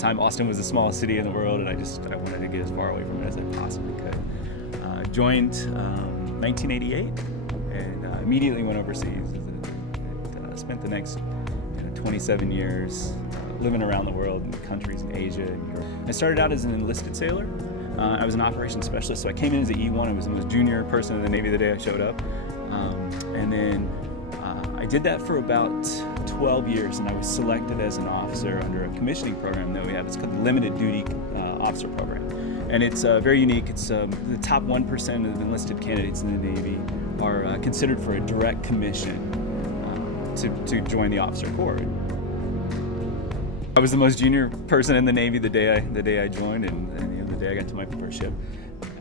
time, Austin was the smallest city in the world, and I wanted to get as far away from it as I possibly could. Joined 1988, and immediately went overseas. And spent the next 27 years living around the world in countries in Asia and Europe. I started out as an enlisted sailor. I was an operations specialist, so I came in as an E1. I was the most junior person in the Navy the day I showed up. And then I did that for about 12 years, and I was selected as an officer under a commissioning program that we have. It's called the Limited Duty Officer Program. And it's very unique. It's the top 1% of enlisted candidates in the Navy are considered for a direct commission to join the officer corps. I was the most junior person in the Navy the day I joined, and the day I got to my first ship.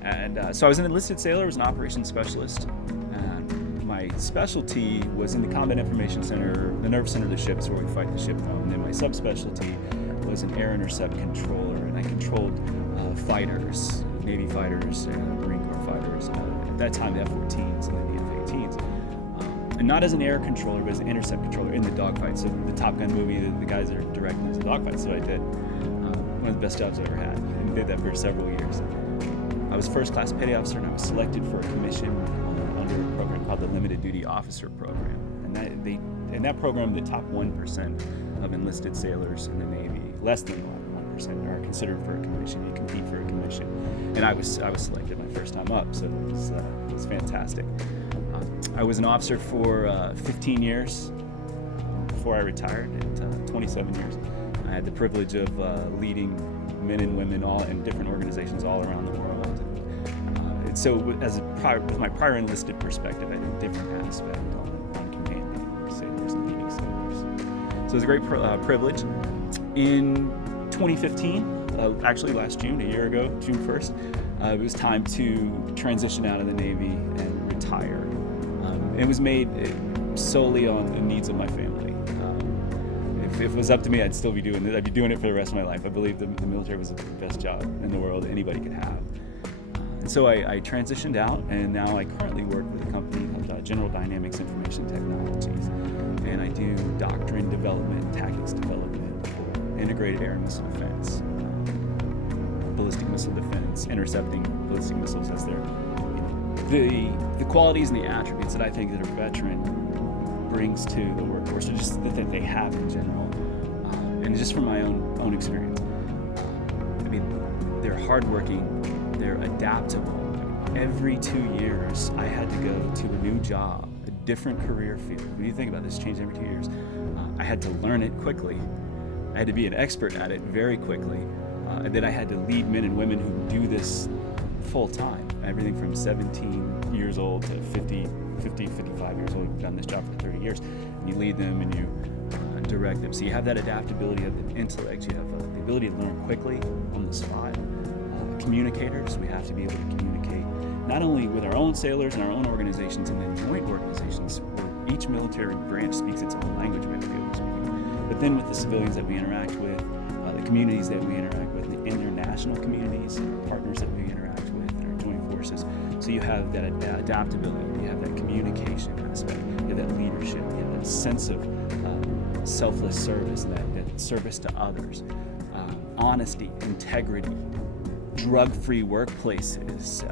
And so I was an enlisted sailor. I was an operations specialist. And my specialty was in the Combat Information Center, the nerve center of the ship, is where we fight the ship from. And then my subspecialty was an air intercept controller, and I controlled fighters, Navy fighters, Marine Corps fighters. At that time, the F-14s and then the F-18s. And not as an air controller, but as an intercept controller in the dogfight. So the Top Gun movie, the guys are directing the dogfights that I did. One of the best jobs I ever had, and did that for several years. I was first class petty officer, and I was selected for a commission under a program called the Limited Duty Officer Program. And in that program, the top 1% of enlisted sailors in the Navy, less than 1%, are considered for a commission. You compete for a commission, and I was selected my first time up, so it was fantastic. I was an officer for 15 years before I retired. At 27 years, I had the privilege of leading men and women all in different organizations all around the world. So, with my prior enlisted perspective, I had a different aspect on commanding sailors and leading sailors. So it was a great privilege. In 2015, actually last June, a year ago, June 1st, it was time to transition out of the Navy and retire. It was made solely on the needs of my family. If it was up to me, I'd still be doing it. I'd be doing it for the rest of my life. I believe the military was the best job in the world that anybody could have. And so I transitioned out, and now I currently work with a company called General Dynamics Information Technologies. And I do doctrine development, tactics development for integrated air and missile defense, ballistic missile defense, intercepting ballistic missiles as they're the qualities and the attributes that I think that a veteran brings to the workforce, or just that they have in general, and just from my own experience. I mean, they're hardworking, they're adaptable. Every 2 years, I had to go to a new job, a different career field. When you think about this, changed every 2 years. I had to learn it quickly. I had to be an expert at it very quickly. And then I had to lead men and women who do this full time. Everything from 17 years old to 50, 55 years old. I've done this job for 30 years. And you lead them and you direct them. So you have that adaptability of the intellect. You have the ability to learn quickly on the spot. Communicators, we have to be able to communicate not only with our own sailors and our own organizations and then joint organizations where each military branch speaks its own language, we have to be able to speak, but then with the civilians that we interact with, the communities that we interact with, the international communities, and our partners that we interact with, and our joint forces. So you have that adaptability, you have that communication aspect, you have that leadership, you have that sense of selfless service, that service to others, honesty, integrity, drug-free workplaces.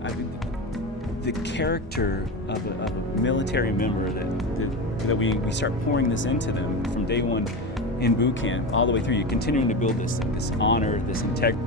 I mean, the character of a military member that we start pouring this into them from day one in boot camp all the way through. You're continuing to build this honor, this integrity.